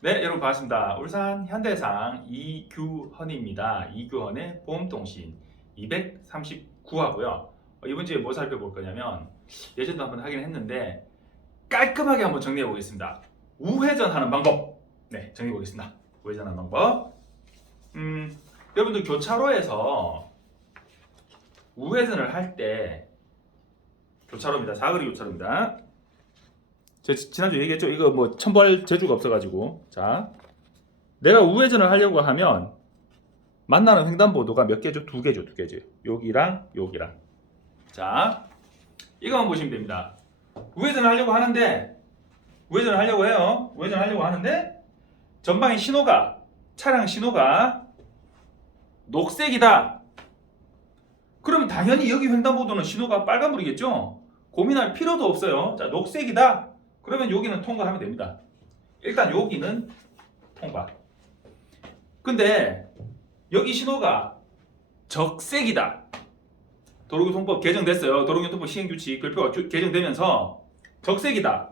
네, 여러분 반갑습니다. 울산 현대해상 이규헌입니다. 이규헌의 보험통신 239화고요. 이번 주에 뭐 살펴볼 거냐면 예전도 한번 하긴 했는데 깔끔하게 한번 정리해 보겠습니다. 우회전하는 방법. 네, 정리해 보겠습니다. 우회전하는 방법. 여러분들 교차로에서 우회전을 할 때 교차로입니다. 사거리 교차로입니다. 제가 지난주 얘기했죠. 이거 뭐 첨부할 재주가 없어가지고. 자, 내가 우회전을 하려고 하면 만나는 횡단보도가 몇 개죠? 두 개죠. 여기랑 여기랑. 자, 이거만 보시면 됩니다. 우회전을 하려고 하는데 우회전을 하려고 해요. 우회전을 하려고 하는데 전방의 신호가 차량 신호가 녹색이다. 그러면 당연히 여기 횡단보도는 신호가 빨간불이겠죠? 고민할 필요도 없어요. 자, 녹색이다. 그러면 여기는 통과하면 됩니다. 일단 여기는 통과. 근데 여기 신호가 적색이다. 도로교통법 개정됐어요. 도로교통법 시행규칙 글표가 개정되면서 적색이다.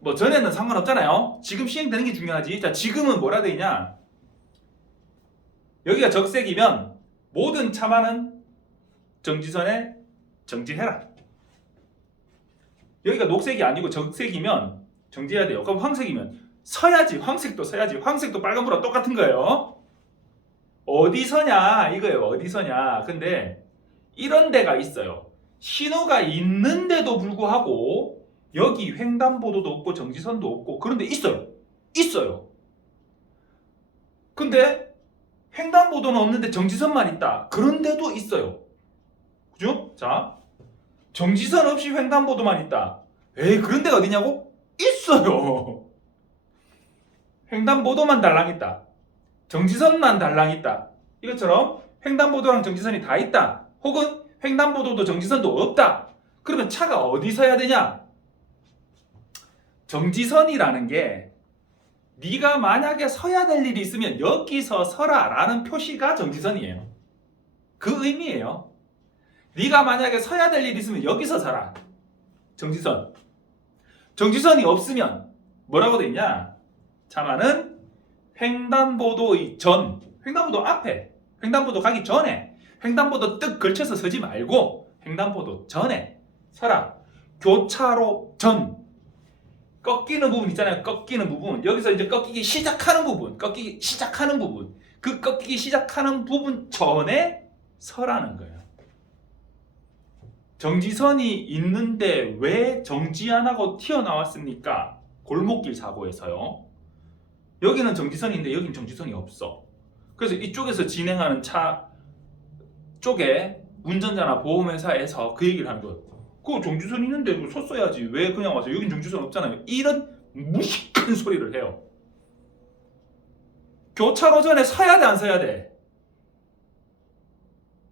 뭐 전에는 상관없잖아요. 지금 시행되는 게 중요하지. 자, 지금은 뭐라 돼 있냐? 여기가 적색이면 모든 차만은 정지선에 정지해라. 여기가 녹색이 아니고 적색이면 정지해야 돼요. 그럼 황색이면 서야지. 황색도 서야지. 황색도 빨간불랑 똑같은 거예요. 어디 서냐 이거예요. 어디 서냐. 근데 이런 데가 있어요. 신호가 있는데도 불구하고 여기 횡단보도도 없고 정지선도 없고 그런데 있어요. 근데 횡단보도는 없는데 정지선만 있다. 그런데도 있어요. 그죠? 자, 정지선 없이 횡단보도만 있다. 에이, 그런 데가 어디냐고? 있어요. 횡단보도만 달랑 있다. 정지선만 달랑 있다. 이것처럼 횡단보도랑 정지선이 다 있다. 혹은 횡단보도도 정지선도 없다. 그러면 차가 어디 서야 되냐? 정지선이라는 게 네가 만약에 서야 될 일이 있으면 여기서 서라 라는 표시가 정지선이에요. 그 의미예요. 네가 만약에 서야 될 일이 있으면 여기서 서라. 정지선. 정지선이 없으면 뭐라고 돼 있냐? 차만은 횡단보도의 전, 횡단보도 앞에, 횡단보도 가기 전에, 횡단보도 뜻 걸쳐서 서지 말고 횡단보도 전에 서라. 교차로 전. 꺾이는 부분 있잖아요. 꺾이는 부분. 여기서 이제 꺾이기 시작하는 부분. 그 꺾이기 시작하는 부분 전에 서라는 거예요. 정지선이 있는데 왜 정지 안 하고 튀어나왔습니까? 골목길 사고에서요. 여기는 정지선인데 여기는 정지선이 없어. 그래서 이쪽에서 진행하는 차 쪽에 운전자나 보험회사에서 그 얘기를 하는 거예요. 그거 정지선 있는데 섰어야지. 왜 그냥 와서 여긴 정지선 없잖아요. 이런 무식한 소리를 해요. 교차로 전에 서야 돼, 안 서야 돼?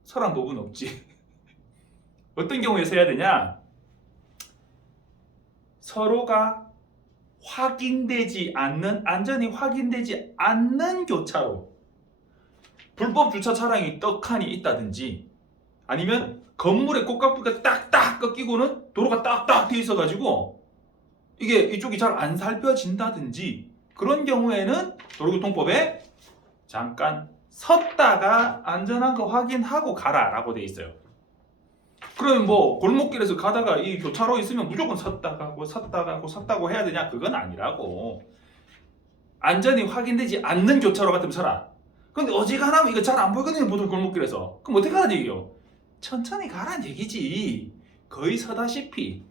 서란 법은 없지. 어떤 경우에 서야 되냐? 서로가 안전이 확인되지 않는 교차로. 불법 주차 차량이 떡하니 있다든지 아니면 건물의 꼭가부가 딱딱 꺾이고는 도로가 딱딱 돼 있어가지고 이게 이쪽이 잘 안 살펴진다든지 그런 경우에는 도로교통법에 잠깐 섰다가 안전한 거 확인하고 가라 라고 돼 있어요. 그러면 뭐 골목길에서 가다가 이 교차로 있으면 무조건 섰다고 해야 되냐? 그건 아니라고. 안전이 확인되지 않는 교차로 같으면 서라. 근데 어지간하면 이거 잘 안 보이거든요. 보통 골목길에서. 그럼 어떻게 하라는 얘기요? 천천히 가라는 얘기지. 거의 서다시피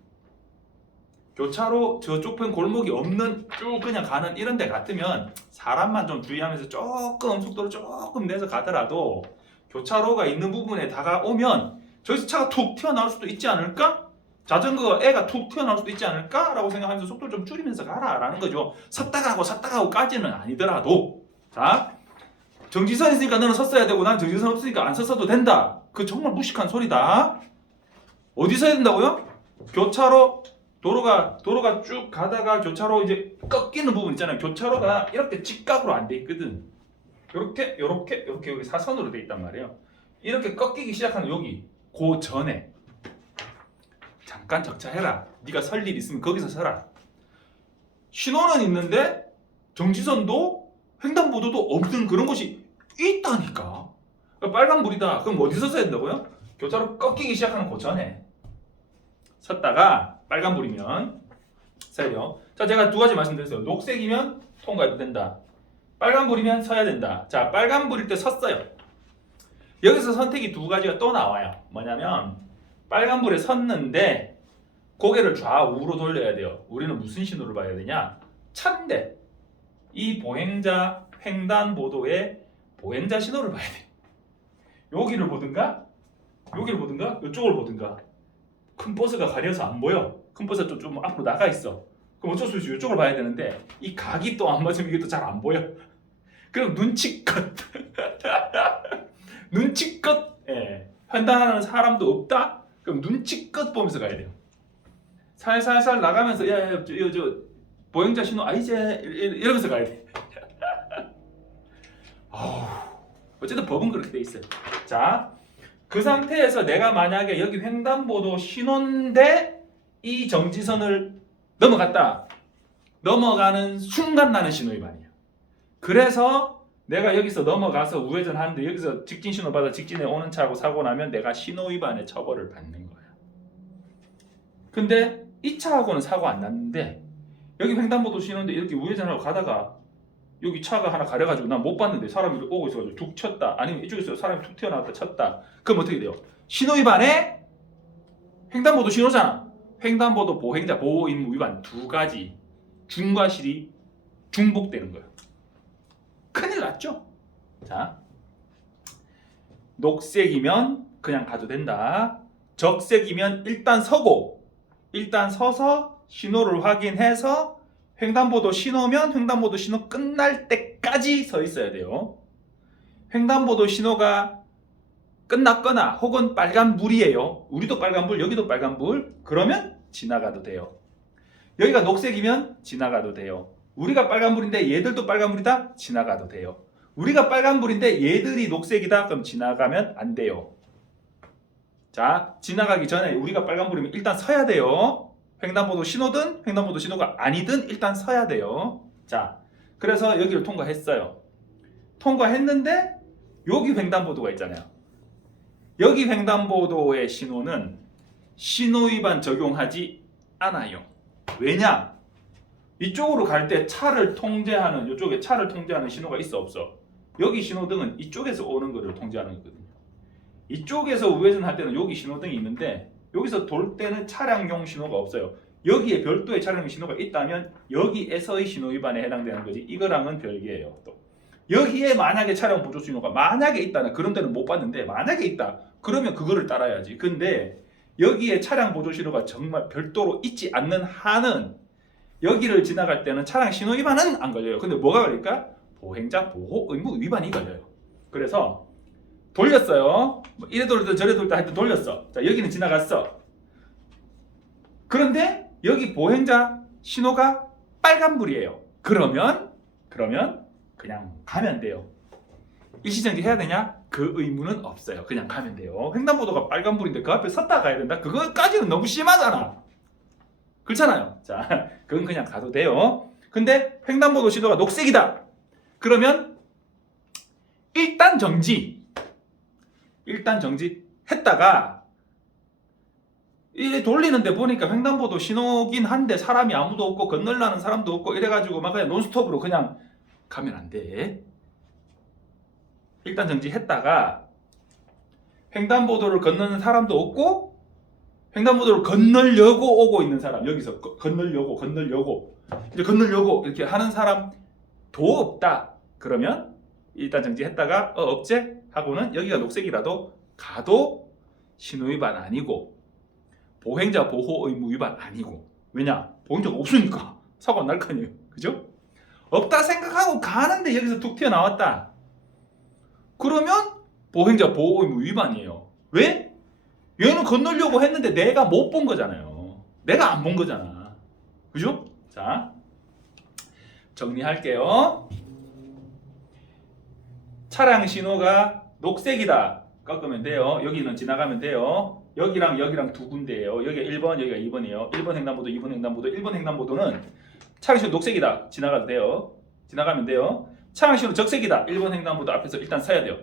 교차로 저쪽 편 골목이 없는 쭉 그냥 가는 이런 데 같으면 사람만 좀 주의하면서 조금 속도를 조금 내서 가더라도 교차로가 있는 부분에 다가오면 저기서 차가 툭 튀어나올 수도 있지 않을까? 자전거 애가 툭 튀어나올 수도 있지 않을까? 라고 생각하면서 속도를 좀 줄이면서 가라 라는 거죠. 섰다가 하고까지는 아니더라도. 자, 정지선 있으니까 너는 섰어야 되고 난 정지선 없으니까 안 섰어도 된다. 그 정말 무식한 소리다. 어디 서야 된다고요? 교차로 도로가 쭉 가다가 교차로 이제 꺾이는 부분 있잖아요. 교차로가 이렇게 직각으로 안 돼 있거든. 요렇게 여기 사선으로 돼 있단 말이에요. 이렇게 꺾이기 시작하는 여기 그 전에 잠깐 적차해라. 네가 설 일 있으면 거기서 서라. 신호는 있는데 정지선도 횡단보도도 없는 그런 곳이 있다니까. 그러니까 빨간불이다. 그럼 어디서 서야 된다고요? 교차로 꺾이기 시작하는 그 전에 섰다가 빨간불이면 서야 돼요. 자, 제가 두 가지 말씀드렸어요. 녹색이면 통과해도 된다. 빨간불이면 서야 된다. 자, 빨간불일 때 섰어요. 여기서 선택이 두 가지가 또 나와요. 뭐냐면 빨간불에 섰는데 고개를 좌우로 돌려야 돼요. 우리는 무슨 신호를 봐야 되냐? 차인데 이 보행자 횡단보도의 보행자 신호를 봐야 돼. 여기를 보든가 여기를 보든가 이쪽을 보든가. 큰 버스가 가려서 안 보여. 큰 버스가 좀 앞으로 나가 있어. 그럼 어쩔 수 없이 이쪽을 봐야 되는데 이 각이 또 안 맞으면 이게 또 잘 안 보여. 그럼 눈치껏 눈치껏 판단하는 사람도 없다? 그럼 눈치껏 보면서 가야 돼요. 살살살 나가면서 야야 저 보행자 신호 이제 이러면서 가야 돼. 어쨌든 법은 그렇게 돼 있어요. 자, 그 상태에서 내가 만약에 여기 횡단보도 신호인데 이 정지선을 넘어갔다. 넘어가는 순간 나는 신호위반이에요. 그래서 내가 여기서 넘어가서 우회전 하는데 여기서 직진 신호 받아 직진에 오는 차하고 사고 나면 내가 신호위반의 처벌을 받는 거야. 근데 이 차하고는 사고 안 났는데 여기 횡단보도 신호인데 이렇게 우회전하고 가다가 여기 차가 하나 가려가지고 난 못 봤는데 사람이 오고 있어가지고 툭 쳤다. 아니면 이쪽에서 사람이 툭 튀어나왔다 쳤다. 그럼 어떻게 돼요? 신호위반에 횡단보도 신호잖아. 횡단보도 보행자 보호 의무 위반 두 가지 중과 실이 중복되는 거예요. 큰일 났죠? 자, 녹색이면 그냥 가도 된다. 적색이면 일단 서고 일단 서서 신호를 확인해서 횡단보도 신호면 횡단보도 신호 끝날 때까지 서 있어야 돼요. 횡단보도 신호가 끝났거나 혹은 빨간불이에요. 우리도 빨간불, 여기도 빨간불. 그러면 지나가도 돼요. 여기가 녹색이면 지나가도 돼요. 우리가 빨간불인데 얘들도 빨간불이다? 지나가도 돼요. 우리가 빨간불인데 얘들이 녹색이다? 그럼 지나가면 안 돼요. 자, 지나가기 전에 우리가 빨간불이면 일단 서야 돼요. 횡단보도 신호든 횡단보도 신호가 아니든 일단 서야 돼요. 자, 그래서 여기를 통과했어요. 통과했는데 여기 횡단보도가 있잖아요. 여기 횡단보도의 신호는 신호위반 적용하지 않아요. 왜냐? 이쪽으로 갈 때 차를 통제하는 이쪽에 차를 통제하는 신호가 있어 없어? 여기 신호등은 이쪽에서 오는 거를 통제하는 거거든요. 이쪽에서 우회전할 때는 여기 신호등이 있는데 여기서 돌 때는 차량용 신호가 없어요. 여기에 별도의 차량용 신호가 있다면 여기에서의 신호 위반에 해당되는 거지. 이거랑은 별개예요. 또 여기에 만약에 차량 보조 신호가 만약에 있다는 그런 데는 못 봤는데 만약에 있다. 그러면 그거를 따라야지. 근데 여기에 차량 보조 신호가 정말 별도로 있지 않는 한은 여기를 지나갈 때는 차량 신호 위반은 안 걸려요. 근데 뭐가 걸릴까? 보행자 보호 의무 위반이 걸려요. 그래서 돌렸어요. 이래 돌든 저래 돌든 하여튼 돌렸어. 자, 여기는 지나갔어. 그런데 여기 보행자 신호가 빨간불이에요. 그러면 그냥 가면 돼요. 일시정지 해야 되냐? 그 의무는 없어요. 그냥 가면 돼요. 횡단보도가 빨간불인데 그 앞에 섰다 가야 된다? 그거까지는 너무 심하잖아. 그렇잖아요. 자, 그건 그냥 가도 돼요. 근데 횡단보도 신호가 녹색이다. 그러면 일단 정지했다가 이 돌리는데 보니까 횡단보도 신호긴 한데 사람이 아무도 없고 건널라는 사람도 없고 이래가지고 막 그냥 논스톱으로 그냥 가면 안 돼. 일단 정지했다가 횡단보도를 건너는 사람도 없고 횡단보도를 건너려고 오고 있는 사람, 여기서 건너려고 이제 건너려고 이렇게 하는 사람도 없다. 그러면 일단 정지했다가 업제 하고는 여기가 녹색이라도 가도 신호위반 아니고 보행자 보호 의무 위반 아니고. 왜냐? 보행자가 없으니까 사고 안 날 거 아니에요. 그죠? 없다 생각하고 가는데 여기서 툭 튀어나왔다. 그러면 보행자 보호 의무 위반이에요. 왜? 얘는 건너려고 했는데 내가 못 본 거잖아요. 내가 안 본 거잖아. 그죠? 자, 정리할게요. 차량 신호가 녹색이다. 꺾으면 돼요. 여기는 지나가면 돼요. 여기랑 여기랑 두 군데예요. 여기가 1번, 여기가 2번이에요. 1번 횡단보도, 2번 횡단보도. 1번 횡단보도는 차량 신호 녹색이다. 지나가도 돼요. 지나가면 돼요. 차량 신호 적색이다. 1번 횡단보도 앞에서 일단 서야 돼요.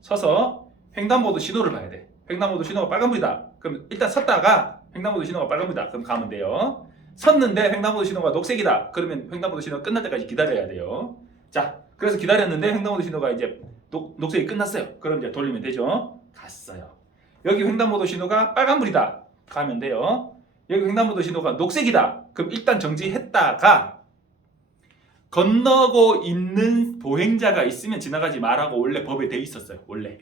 서서 횡단보도 신호를 봐야 돼. 횡단보도 신호가 빨간불이다. 그럼 일단 섰다가 횡단보도 신호가 빨간불이다. 그럼 가면 돼요. 섰는데 횡단보도 신호가 녹색이다. 그러면 횡단보도 신호가 끝날 때까지 기다려야 돼요. 자, 그래서 기다렸는데 횡단보도 신호가 이제 녹색이 끝났어요. 그럼 이제 돌리면 되죠. 갔어요. 여기 횡단보도 신호가 빨간불이다. 가면 돼요. 여기 횡단보도 신호가 녹색이다. 그럼 일단 정지했다가 건너고 있는 보행자가 있으면 지나가지 말라고 원래 법에 돼 있었어요. 원래.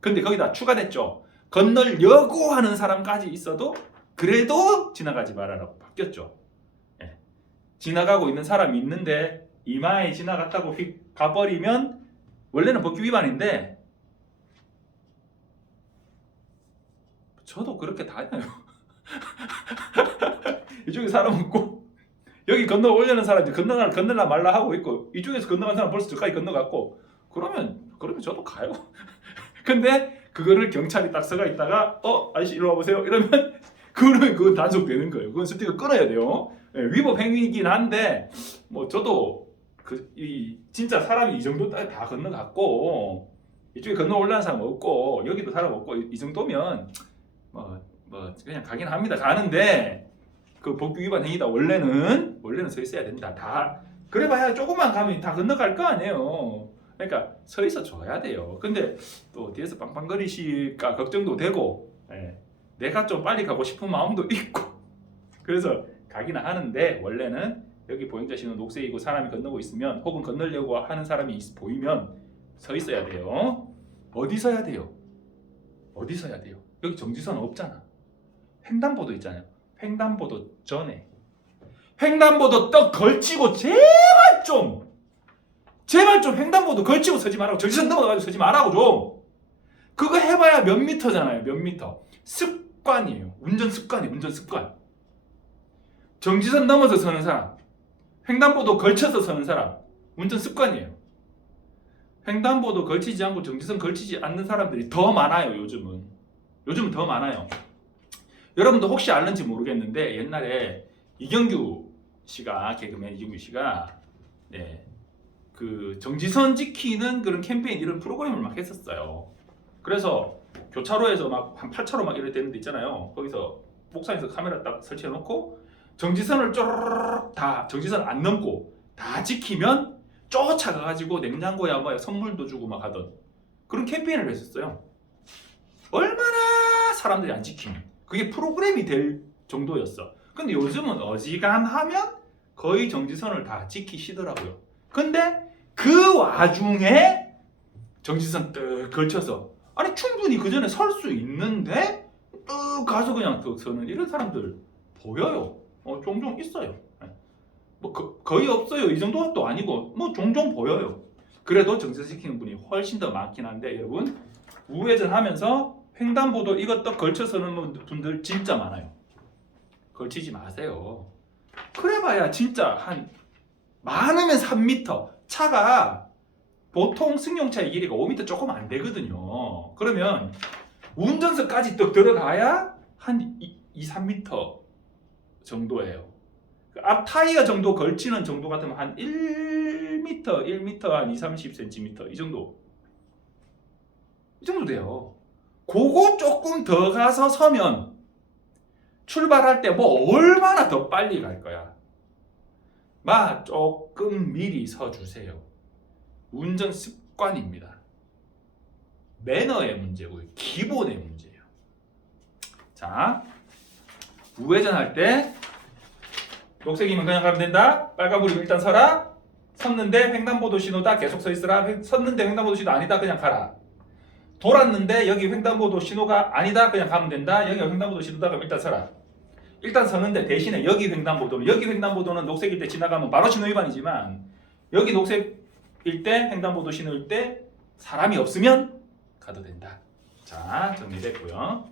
근데 거기다 추가됐죠. 건널려고 하는 사람까지 있어도 그래도 지나가지 말아라고 바뀌었죠. 예. 지나가고 있는 사람이 있는데 이마에 지나갔다고 휙 가버리면 원래는 법규 위반인데 저도 그렇게 다녀요. 이쪽에 사람 없고 여기 건너 오려는 사람이 건너라 말라 하고 있고 이쪽에서 건너간 사람 벌써 저까지 건너갔고 그러면 저도 가요. 근데 그거를 경찰이 딱 서가 있다가 아저씨 일로 와보세요 이러면 그러면 그건 단속되는 거예요. 그건 스티커 끊어야 돼요. 예, 위법 행위이긴 한데 뭐 저도 진짜 사람이 이 정도 다 건너갔고 이쪽에 건너 올라는 사람 없고 여기도 사람 없고 이 정도면 뭐 그냥 가긴 합니다. 가는데 그 법규 위반 행위다. 원래는 서 있어야 된다. 다 그래봐야 조금만 가면 다 건너갈 거 아니에요. 그러니까 서 있어 줘야 돼요. 근데 또 뒤에서 빵빵거리실까 걱정도 되고 내가 좀 빨리 가고 싶은 마음도 있고 그래서 가기는 하는데 원래는 여기 보행자 신호 녹색이고 사람이 건너고 있으면 혹은 건너려고 하는 사람이 보이면 서 있어야 돼요. 어디 서야 돼요? 어디 서야 돼요? 여기 정지선 없잖아. 횡단보도 있잖아요. 횡단보도 전에 횡단보도 떡 걸치고 제발 좀 횡단보도 걸치고 서지 말라고. 정지선 넘어가지고 서지 말라고 좀. 그거 해봐야 몇 미터잖아요. 몇 미터. 습관이에요. 운전 습관. 정지선 넘어서 서는 사람, 횡단보도 걸쳐서 서는 사람, 운전 습관이에요. 횡단보도 걸치지 않고 정지선 걸치지 않는 사람들이 더 많아요. 요즘은 더 많아요. 여러분도 혹시 알는지 모르겠는데 옛날에 이경규 씨가 개그맨 이경규 씨가 그 정지선 지키는 그런 캠페인 이런 프로그램을 막 했었어요. 그래서 교차로에서 막 한 8차로 막 이럴 때는 있잖아요. 거기서 옥상에서 카메라 딱 설치해 놓고 정지선을 쪼르륵 다 정지선 안 넘고 다 지키면 쫓아가가지고 냉장고야 뭐 선물도 주고 막 하던 그런 캠페인을 했었어요. 얼마나 사람들이 안 지키면 그게 프로그램이 될 정도였어. 근데 요즘은 어지간하면 거의 정지선을 다 지키시더라고요. 근데 그 와중에 정지선 뜩 걸쳐서 아니 충분히 그 전에 설 수 있는데 뜩 가서 그냥 뜩 서는 이런 사람들 보여요. 종종 있어요. 뭐 거의 없어요. 이 정도도 아니고 뭐 종종 보여요. 그래도 정지시키는 분이 훨씬 더 많긴 한데 여러분 우회전하면서 횡단보도 이것도 걸쳐서는 분들 진짜 많아요. 걸치지 마세요. 그래봐야 진짜 한 많으면 3m 차가 보통 승용차의 길이가 5m 조금 안 되거든요. 그러면 운전석까지 또 들어가야 한 2-3m 정도예요. 앞 타이어 정도 걸치는 정도 같으면 한 1m 한 2-30cm 이 정도 돼요. 그거 조금 더 가서 서면 출발할 때 뭐 얼마나 더 빨리 갈 거야. 조금 미리 서주세요. 운전 습관입니다. 매너의 문제고요. 기본의 문제예요. 자, 우회전할 때 녹색이면 그냥 가면 된다. 빨간불이면 일단 서라. 섰는데 횡단보도 신호다. 계속 서 있으라. 섰는데 횡단보도 신호 아니다. 그냥 가라. 돌았는데 여기 횡단보도 신호가 아니다. 그냥 가면 된다. 여기가 횡단보도 신호다. 그럼 일단 서라. 일단 서는데 대신에 여기 횡단보도는 녹색일 때 지나가면 바로 신호 위반이지만 여기 녹색일 때 횡단보도 신호일 때 사람이 없으면 가도 된다. 자, 정리됐고요.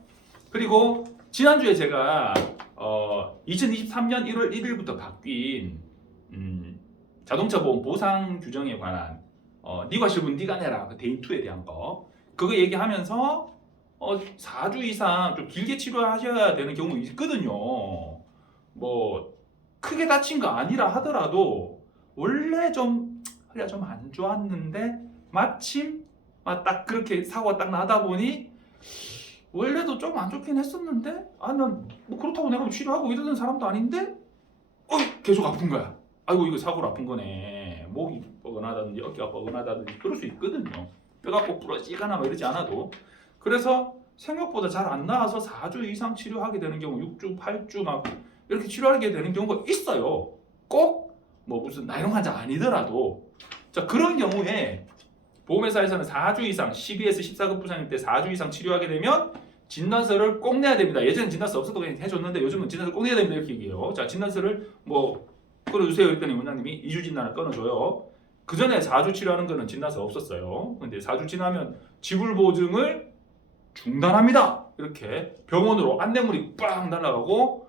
그리고 지난주에 제가 2023년 1월 1일부터 바뀐 자동차 보험 보상 규정에 관한 니가 실분 니가 내라 그 대인2에 대한 거 그거 얘기하면서 4주 이상 좀 길게 치료하셔야 되는 경우 있거든요. 뭐 크게 다친 거 아니라 하더라도 원래 좀 허리가 좀 안 좋았는데 마침 딱 그렇게 사고가 딱 나다 보니 원래도 좀 안 좋긴 했었는데 난 뭐 그렇다고 내가 치료하고 이러던 사람도 아닌데 계속 아픈 거야. 아이고 이거 사고로 아픈 거네. 목이 뻐근하다든지 어깨가 뻐근하다든지 그럴 수 있거든요. 뼈가 꼭 부러지거나 뭐 이러지 않아도. 그래서 생각보다 잘 안 나와서 4주 이상 치료하게 되는 경우 6주, 8주 막 이렇게 치료하게 되는 경우가 있어요. 꼭 뭐 무슨 나이롱 환자 아니더라도. 자, 그런 경우에 보험회사에서는 4주 이상 12에서 14급 부상일 때 4주 이상 치료하게 되면 진단서를 꼭 내야 됩니다. 예전엔 진단서 없어도 그냥 해줬는데 요즘은 진단서 꼭 내야 됩니다. 이렇게 얘기해요. 자, 진단서를 뭐 끊어주세요 했더니 원장님이 2주 진단을 끊어줘요. 그 전에 4주 치료하는 거는 진단서 없었어요. 근데 4주 지나면 지불보증을 중단합니다. 이렇게 병원으로 안내문이 빵 날아가고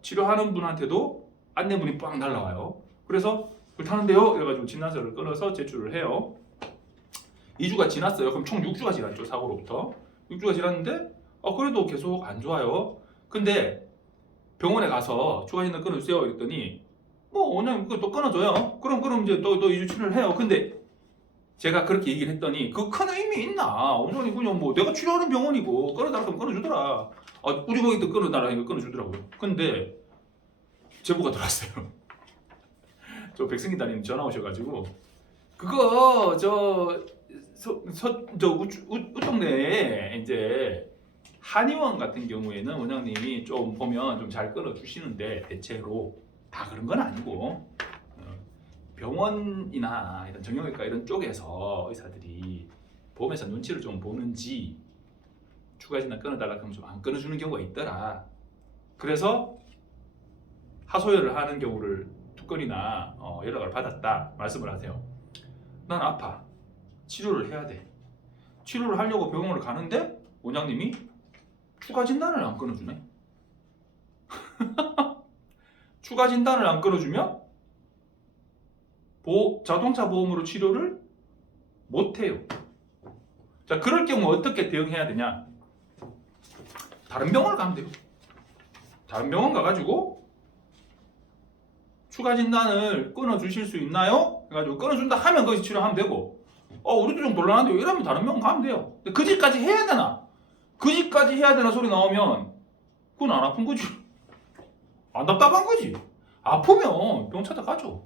치료하는 분한테도 안내문이 빵 날아와요. 그래서 그렇다는데요. 이래가지고 진단서를 끊어서 제출을 해요. 2주가 지났어요. 그럼 총 6주가 지났죠. 사고로부터. 6주가 지났는데 그래도 계속 안 좋아요. 근데 병원에 가서 추가 진단 끊어주세요. 이랬더니 원장님 또 끊어줘요. 그럼 이제 또 2주 치료를 해요. 근데 제가 그렇게 얘기를 했더니 그 큰 의미 있나? 원장님 그냥 뭐 내가 치료하는 병원이고 끊어달라고 하면 끊어주더라. 우리 병원도 끊어달라니까 끊어주더라고요. 근데 제보가 들어왔어요. 저 백승기 담임 전화 오셔가지고 그거 우쪽 내에 이제 한의원 같은 경우에는 원장님이 좀 보면 좀 잘 끊어주시는데 대체로 다 그런 건 아니고 병원이나 이런 정형외과 이런 쪽에서 의사들이 보험회사 눈치를 좀 보는지 추가 진단 끊어달라고 하면 좀 안 끊어주는 경우가 있더라. 그래서 하소연을 하는 경우를 두 건이나 연락을 받았다 말씀을 하세요. 난 아파. 치료를 해야 돼. 치료를 하려고 병원을 가는데 원장님이 추가 진단을 안 끊어주네. 추가 진단을 안 끊어주면 자동차 보험으로 치료를 못해요. 자, 그럴 경우 어떻게 대응해야 되냐? 다른 병원을 가면 돼요. 다른 병원 가가지고 추가 진단을 끊어주실 수 있나요? 해가지고 끊어준다 하면 거기서 치료하면 되고 우리도 좀 곤란한데 이러면 다른 병원 가면 돼요. 근데 그 집까지 해야 되나? 그 집까지 해야 되나 소리 나오면 그건 안 아픈 거지. 안 답답한 거지. 아프면 병원 찾아가죠.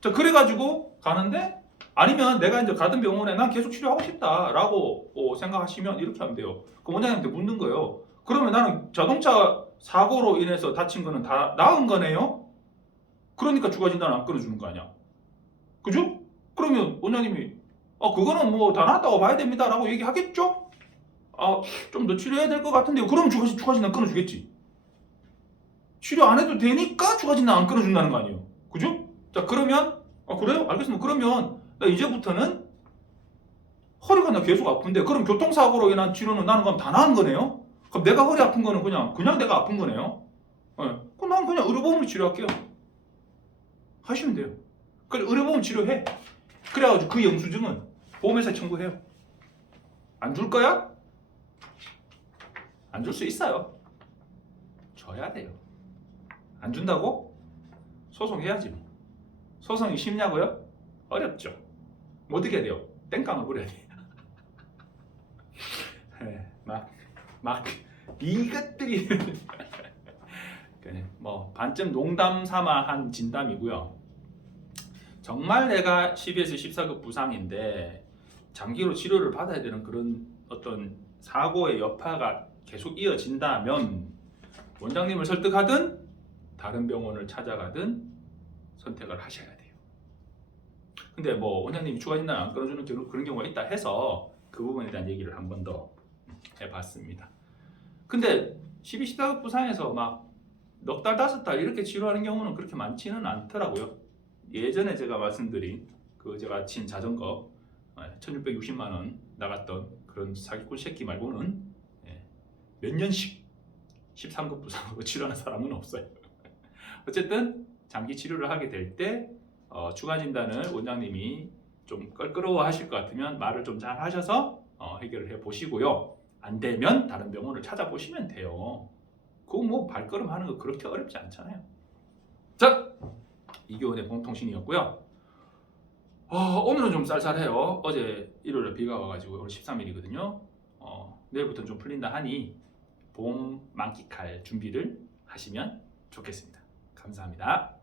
자, 그래가지고 가는데 아니면 내가 이제 가던 병원에 난 계속 치료하고 싶다라고 생각하시면 이렇게 하면 돼요. 그럼 원장님한테 묻는 거예요. 그러면 나는 자동차 사고로 인해서 다친 거는 다 나은 거네요? 그러니까 추가 진단을 안 끊어주는 거 아니야. 그죠? 그러면 원장님이 그거는 뭐 다 나았다고 봐야 됩니다 라고 얘기하겠죠? 좀 더 치료해야 될 것 같은데요. 그럼 추가 진단 끊어주겠지. 치료 안 해도 되니까 추가 진단 안 끊어준다는 거 아니에요. 그죠? 자, 그러면 그래요? 알겠습니다. 그러면 나 이제부터는 허리가 나 계속 아픈데 그럼 교통사고로 인한 치료는 나는 그럼 다 나은 거네요? 그럼 내가 허리 아픈 거는 그냥 내가 아픈 거네요? 그럼 난 그냥 의료보험으로 치료할게요. 하시면 돼요. 그래, 의료보험 치료해. 그래가지고 그 영수증은 보험회사에 청구해요. 안 줄 거야? 안 줄 수 있어요. 줘야 돼요. 안 준다고? 소송해야지. 소송이 쉽냐고요? 어렵죠. 뭐 어떻게 해야 돼요? 땡깡을 부려야 돼. 막 이것들이 뭐 반쯤 농담 삼아 한 진담이고요. 정말 내가 12에서 14급 부상인데 장기로 치료를 받아야 되는 그런 어떤 사고의 여파가 계속 이어진다면 원장님을 설득하든 다른 병원을 찾아가든 선택을 하셔야 돼요. 근데 뭐 원장님이 추가 진단 안 끊어주는 그런 경우가 있다 해서 그 부분에 대한 얘기를 한 번 더 해봤습니다. 근데 12, 14급 부상에서 막 넉 달, 5달 이렇게 치료하는 경우는 그렇게 많지는 않더라고요. 예전에 제가 말씀드린 제가 친 자전거 1660만 원 나갔던 그런 사기꾼 새끼 말고는 몇 년씩 13급 부상으로 치료하는 사람은 없어요. 어쨌든 장기 치료를 하게 될 때 추가 진단을 원장님이 좀 껄끄러워 하실 것 같으면 말을 좀 잘 하셔서 해결을 해 보시고요. 안 되면 다른 병원을 찾아보시면 돼요. 그거 뭐 발걸음 하는 거 그렇게 어렵지 않잖아요. 자, 이교원의 공통신이었고요. 오늘은 좀 쌀쌀해요. 어제 일요일에 비가 와가지고 오늘 13일이거든요. 내일부터는 좀 풀린다 하니 봄 만끽할 준비를 하시면 좋겠습니다. 감사합니다.